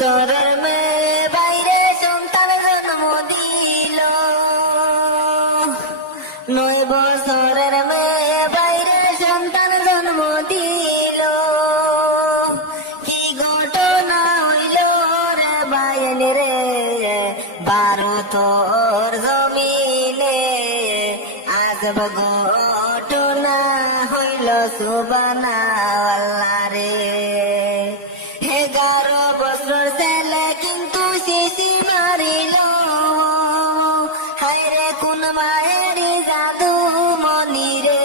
বছরের মেয়ে বাইরে সন্তান জন্ম দিল, 9 বছরের মেয়ে বাইরে সন্তান জন্ম দিল। কি ঘটনা হইল রে বাইন রে, ভারতর জমিনে আজব ঘটনা হইল সুবহানাল্লাহ রে। 11 বছর ছেলে কিন্তু শিশি মারিল, হায়রে কোন মায়েরি জাদু মনি রে,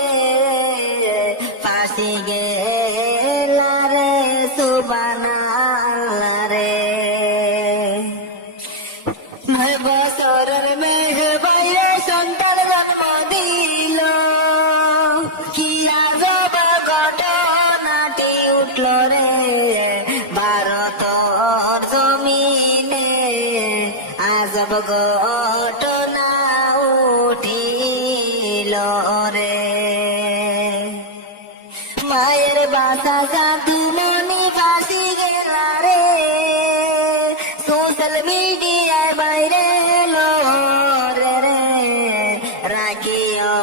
ফাঁসি গেল রে সুবহানাল্লাহ রে। 9 বছরের মেয়ে বাইরে সন্তান জন্ম দিল, কি আজব ঘটনাটি উঠল রে ভারতর জমিনে, আজব ঘটনা উঠিল রে। মায়ের বাসা জাদু মনি ফাঁসি গেল রে, সোশ্যাল মিডিয়ায় বাইরে রে রে, রাখিও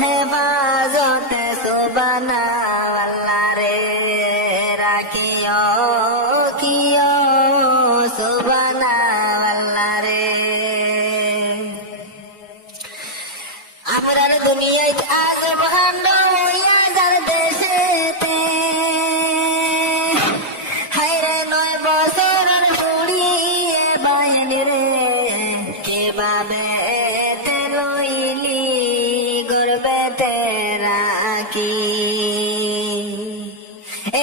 হেফাজতে সুবহানাল্লাহ রে, রাখিও কিও সুবহানাল্লাহ রে। আমরার দুনিয়ায় আজ ভান্ড হইয়া যার দেশেতে, হায়রে 9 বছরের বুড়িয়ে বাইন রে, কেভাবে তে লইলি গর্বেতে রাখি।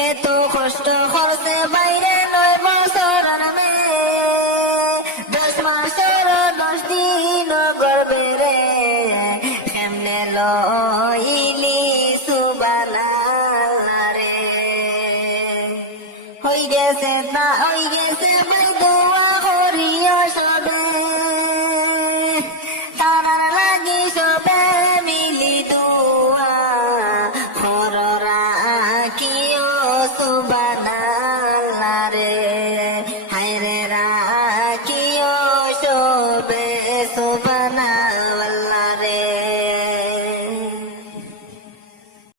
এত কষ্ট করছে বাইরে 9 বছরের মেয়ে, 10 মাসের 10 দিন গর্বে রে, কেমনে লইলি সুবহানাল্লাহ রে। হই গেছে তা হই গেছে ভাই, দোয়া করিও সবে, তারার লাগি সবে মিলি দোয়া কর, রাখিও সুবহানাল্লাহ রে, হায়রে রাখিও সবে সুবহানাল্লাহ রে।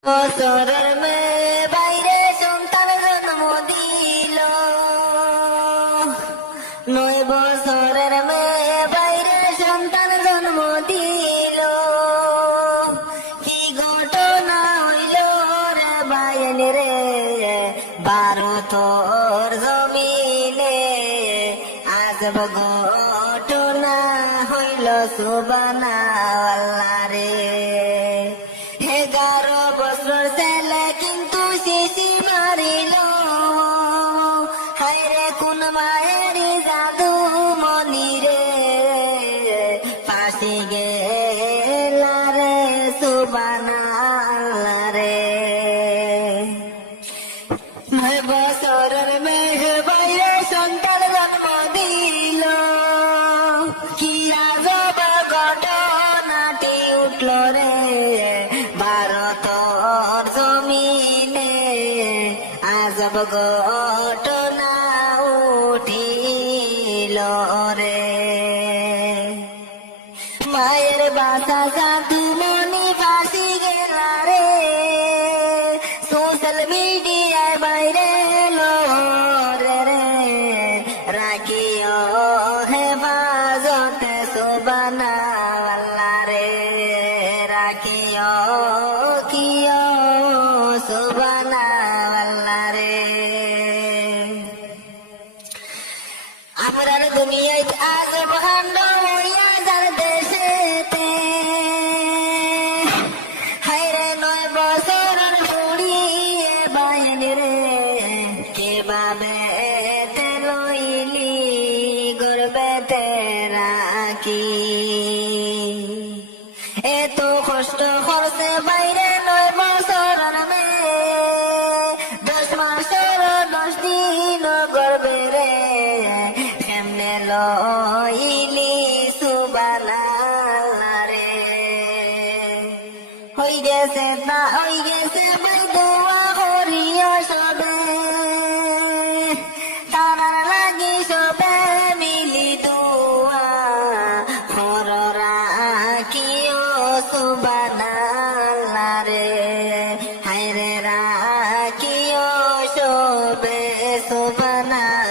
বছরের মেয়ে বাইরে সন্তান জন্ম দিল, 9 বছরের মেয়ে বাইরে সন্তান জন্ম দিল। কি ঘটনা হইল রে বাইন রে, ভারতর জমিনে আজব ঘটনা হইল সুবহানাল্লাহ রে। 11 বছর ছেলে কিন্তু শিশি মারিল, হায়রে কোন মায়েরি জাদু মনি রে, ফাঁসি গেল রে সুবহানাল্লাহ রে। 9 বছরের মেয়ে বাইরে সন্তান জন্ম দিল, কি আজব ঘটনাটি উঠল রে ভারতর জমিনে, আজব ঘটনা উঠিল রে। মায়ের বাসা জাদু মনি ফাঁসি গেল রে, সোশ্যাল মিডিয়ায় বাইরে রে রে, রাখিও হেফাজতে সুবহানাল্লাহ রে, রাখিও কিও সুবহানাল্লাহ রে। আমরার দুনিয়ায় আজ ভান্ড হইয়া যার দেশেতে, হায়রে 9 বছরের বুড়িয়ে বাইন রে, কেভাবে তে লইলি গর্বেতে রাখি। এত কষ্ট করছে বাইরে 9 বছরের মেয়ে, 10 মাসের 10 দিন গর্বে রে, কেমনে লইলি সুবহানাল্লাহ রে। হই গেছে তা হই গেছে ভাই, দোয়া করিও সবে, তারার লাগি সুবহানাল্লাহ রে হায়রে রাখিও শোবে সুবহানাল্লাহ